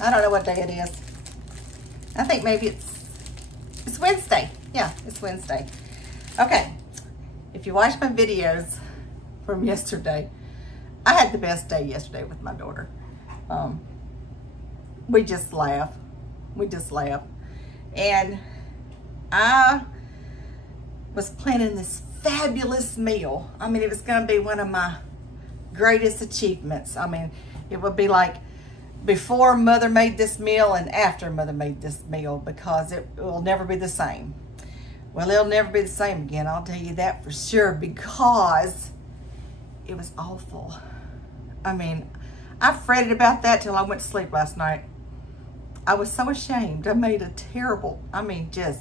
I don't know what day it is. I think maybe it's Wednesday. Yeah, it's Wednesday. Okay, if you watch my videos from yesterday, I had the best day yesterday with my daughter. We just laugh. We just laugh. And I was planning this fabulous meal. I mean, it was going to be one of my greatest achievements. I mean, it would be like before Mother made this meal and after Mother made this meal, because it will never be the same. Well, it'll never be the same again, I'll tell you that for sure, because it was awful. I mean, I fretted about that till I went to sleep last night. I was so ashamed. I made a terrible, I mean, just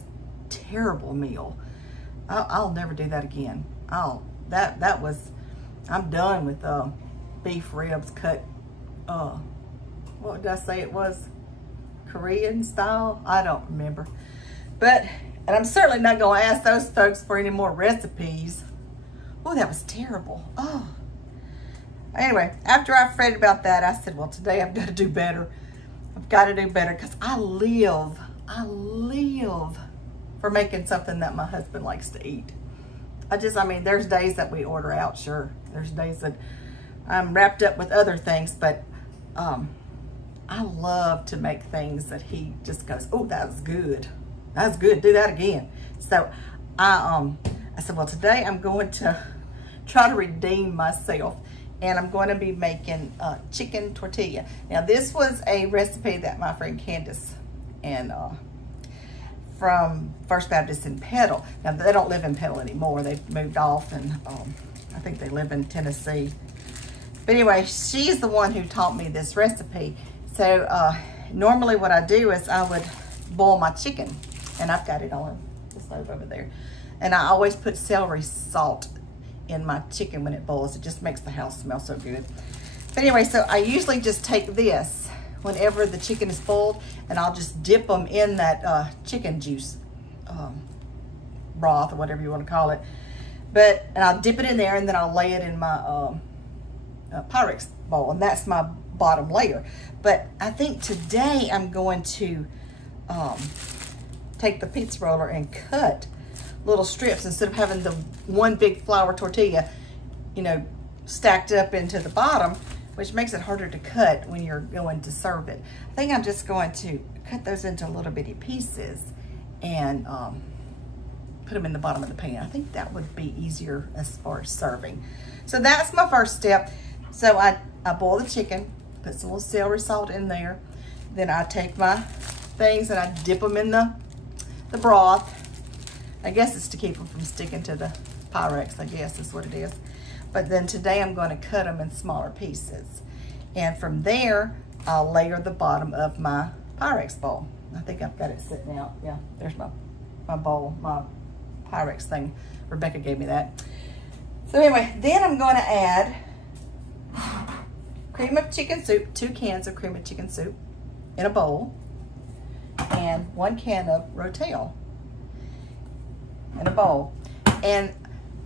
terrible meal. I'll never do that again. That was, I'm done with beef ribs cut, what did I say it was? Korean style? I don't remember. But, and I'm certainly not going to ask those folks for any more recipes. Oh, that was terrible. Oh. Anyway, after I fretted about that, I said, well, today I've got to do better. I've got to do better, because I live for making something that my husband likes to eat. I mean, there's days that we order out, sure. There's days that I'm wrapped up with other things, but I love to make things that he just goes, oh, that was good. That's good, do that again. So I said, well, today I'm going to try to redeem myself, and I'm going to be making chicken tortilla. Now, this was a recipe that my friend Candace and from First Baptist in Petal. Now, they don't live in Petal anymore. They've moved off, and I think they live in Tennessee. But anyway, she's the one who taught me this recipe. So normally what I do is I would boil my chicken, and I've got it on the stove over there. And I always put celery salt in my chicken when it boils. It just makes the house smell so good. But anyway, so I usually just take this whenever the chicken is boiled, and I'll just dip them in that chicken juice, broth or whatever you want to call it. And I'll dip it in there, and then I'll lay it in my Pyrex bowl, and that's my bottom layer. But I think today I'm going to take the pizza roller and cut little strips instead of having the one big flour tortilla, you know, stacked up into the bottom, which makes it harder to cut when you're going to serve it. I think I'm just going to cut those into little bitty pieces and put them in the bottom of the pan. I think that would be easier as far as serving. So that's my first step. So I boil the chicken, put some little celery salt in there. Then I take my things and I dip them in the broth. I guess it's to keep them from sticking to the Pyrex, I guess is what it is. But then today I'm going to cut them in smaller pieces. And from there, I'll layer the bottom of my Pyrex bowl. I think I've got it sitting out. Yeah, there's my bowl, my Pyrex thing. Rebecca gave me that. So anyway, then I'm going to add cream of chicken soup, 2 cans of cream of chicken soup in a bowl, and 1 can of Rotel in a bowl. And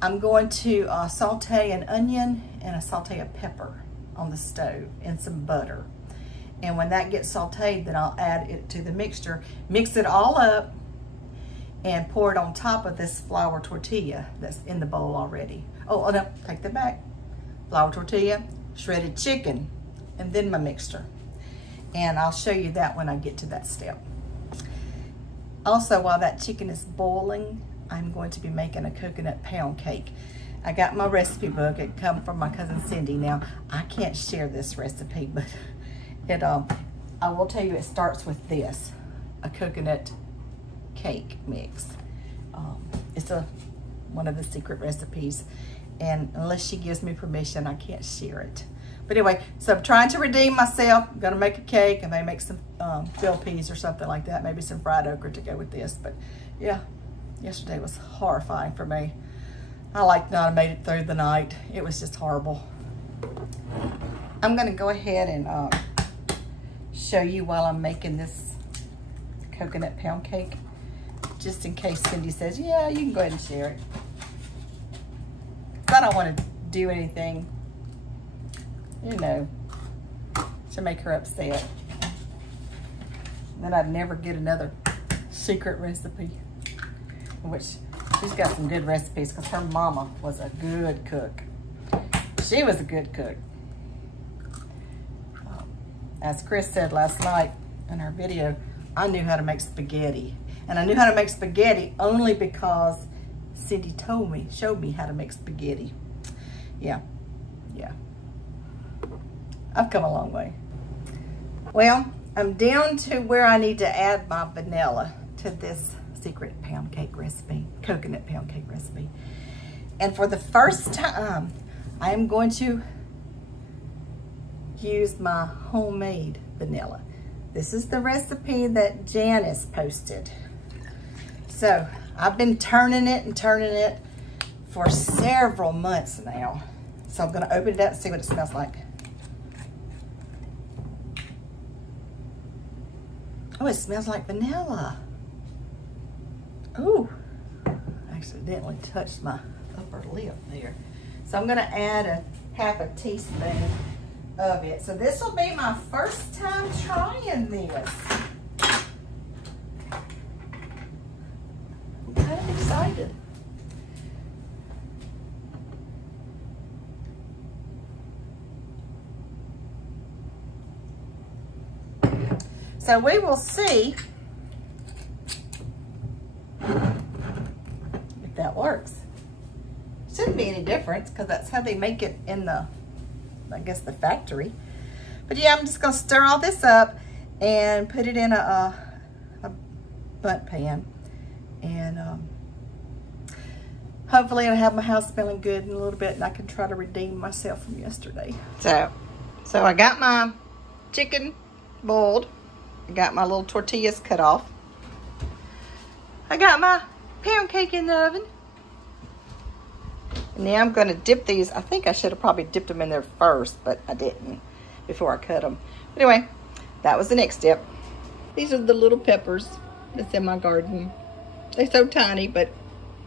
I'm going to saute an onion and saute a pepper on the stove in some butter. And when that gets sauteed, then I'll add it to the mixture, mix it all up, and pour it on top of this flour tortilla that's in the bowl already. Oh no, take that back. Flour tortilla, shredded chicken, and then my mixture. And I'll show you that when I get to that step. Also, while that chicken is boiling, I'm going to be making a coconut pound cake. I got my recipe book. It come from my cousin Cindy. Now, I can't share this recipe, but I will tell you it starts with this, a coconut cake mix. It's one of the secret recipes, and unless she gives me permission, I can't share it. But anyway, so I'm trying to redeem myself. I'm gonna make a cake. I may make some field peas or something like that, maybe some fried okra to go with this. But yeah, yesterday was horrifying for me. I like not have made it through the night. It was just horrible. I'm gonna go ahead and show you while I'm making this coconut pound cake, just in case Cindy says, yeah, you can go ahead and share it. I don't want to do anything, you know, to make her upset. then I'd never get another secret recipe. Which, she's got some good recipes because her mama was a good cook. She was a good cook. As Chris said last night in our video, I knew how to make spaghetti. And I knew how to make spaghetti only because Cindy showed me how to make spaghetti. Yeah. I've come a long way. Well, I'm down to where I need to add my vanilla to this secret pound cake recipe, coconut pound cake recipe. And for the first time, I am going to use my homemade vanilla. This is the recipe that Janice posted. So I've been turning it for several months now. So I'm gonna open it up and see what it smells like. Oh, it smells like vanilla. Ooh, I accidentally touched my upper lip there. So I'm gonna add a half teaspoon of it. So this will be my first time trying this. I'm kind of excited. So we will see if that works. Shouldn't be any difference because that's how they make it in the, I guess, the factory. But yeah, I'm just gonna stir all this up and put it in a bundt pan. And hopefully it'll have my house smelling good in a little bit and I can try to redeem myself from yesterday. So I got my chicken boiled. I got my little tortillas cut off. I got my pound cake in the oven. And now I'm gonna dip these. I think I should have probably dipped them in there first, but I didn't before I cut them. But anyway, that was the next step. These are the little peppers that's in my garden. They're so tiny, but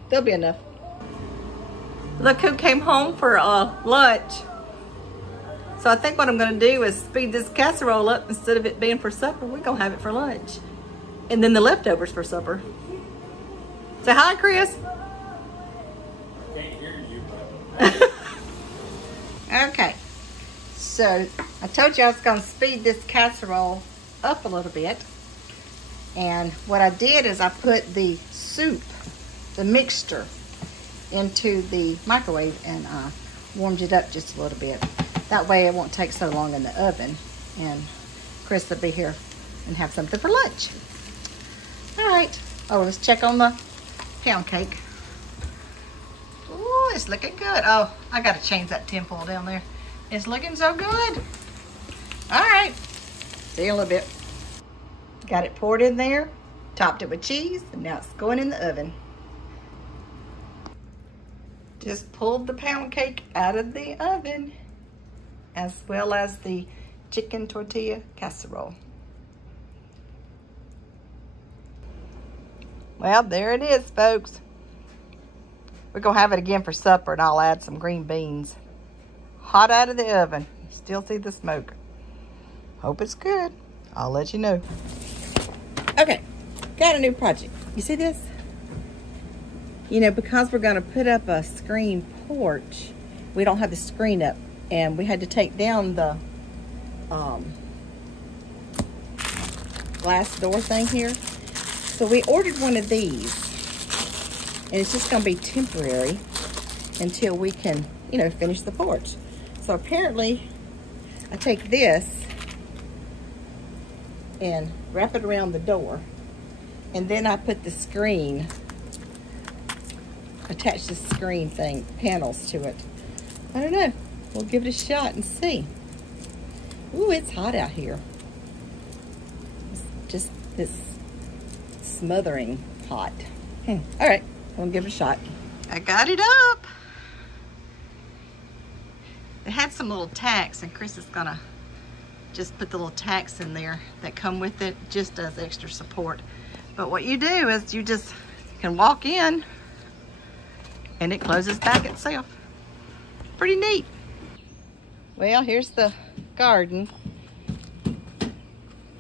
they'll be enough. Look who came home for lunch. So I think what I'm gonna do is speed this casserole up. Instead of it being for supper, we're gonna have it for lunch. And then the leftovers for supper. Say hi, Chris. Can't hear you. Okay, so I told you I was gonna speed this casserole up a little bit. And what I did is I put the soup, the mixture, into the microwave and warmed it up just a little bit. That way it won't take so long in the oven. And Chris will be here and have something for lunch. All right. Oh, let's check on the pound cake. Ooh, it's looking good. Oh, I gotta change that tinfoil down there. It's looking so good. All right. See you in a little bit. Got it poured in there, topped it with cheese, and now it's going in the oven. Just pulled the pound cake out of the oven, as well as the chicken tortilla casserole. Well, there it is, folks. We're gonna have it again for supper, and I'll add some green beans. Hot out of the oven. You still see the smoke. Hope it's good. I'll let you know. Okay, got a new project. You see this? You know, because we're gonna put up a screen porch, we don't have the screen up, and we had to take down the glass door thing here. So we ordered one of these, and it's just gonna be temporary until we can, you know, finish the porch. So apparently, I take this and wrap it around the door, and then I put the screen, attach the screen thing, panels to it. I don't know. We'll give it a shot and see. Ooh, it's hot out here. It's just this smothering hot. All right, we'll give it a shot. I got it up. It had some little tacks, and Chris is gonna just put the little tacks in there that come with it, just as extra support. But what you do is you just can walk in and it closes back itself. Pretty neat. Well, here's the garden.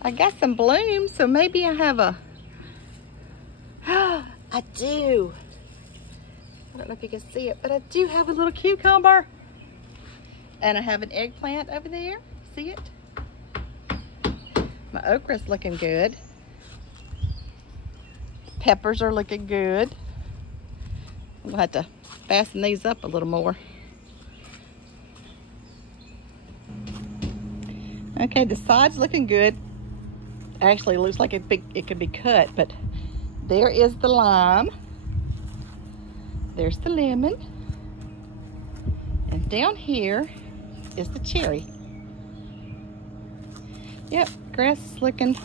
I got some blooms, so maybe I have a, I do. I don't know if you can see it, but I do have a little cucumber. And I have an eggplant over there. See it? My okra's looking good. Peppers are looking good. We'll have to fasten these up a little more. Okay, the side's looking good. Actually, it looks like it could be cut, but there is the lime. There's the lemon. And down here is the cherry. Yep, grass is looking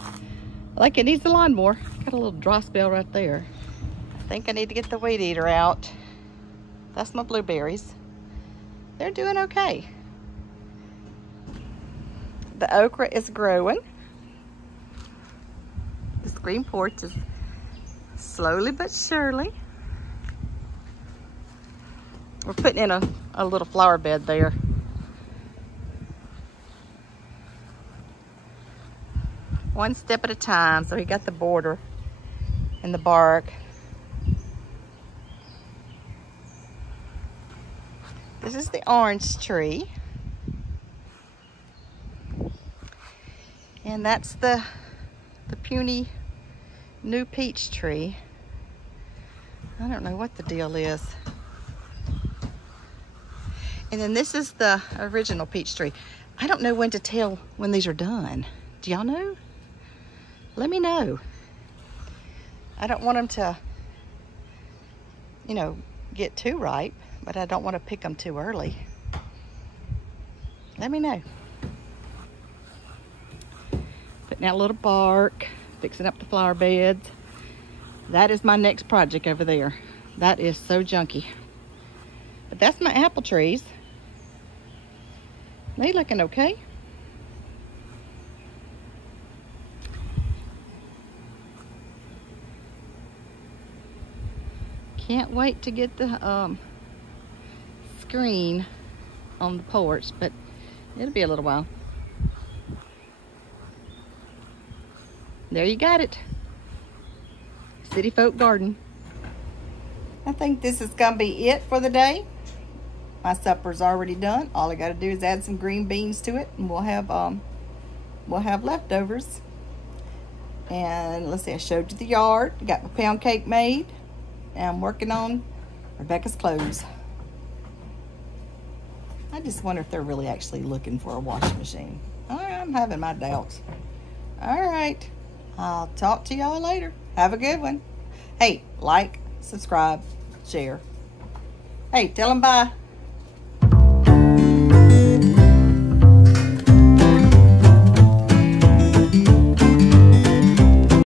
like it needs a lawnmower. Got a little dry spell right there. I think I need to get the weed eater out. That's my blueberries. They're doing okay. The okra is growing. This green porch is slowly but surely. We're putting in a little flower bed there. One step at a time. So we got the border and the bark. This is the orange tree. And that's the puny new peach tree. I don't know what the deal is. And then this is the original peach tree. I don't know when to tell when these are done. Do y'all know? Let me know. I don't want them to, you know, get too ripe, but I don't want to pick them too early. Let me know. Putting out a little bark, fixing up the flower beds. That is my next project over there. That is so junky. But that's my apple trees. They looking okay. Can't wait to get the screen on the porch, but it'll be a little while. There you got it. City Folk Garden. I think this is gonna be it for the day. My supper's already done. All I gotta do is add some green beans to it, and we'll have leftovers. And let's see, I showed you the yard. Got my pound cake made. And I'm working on Rebecca's clothes. I just wonder if they're really actually looking for a washing machine. I'm having my doubts. All right, I'll talk to y'all later. Have a good one. Hey, like, subscribe, share. Hey, tell them bye.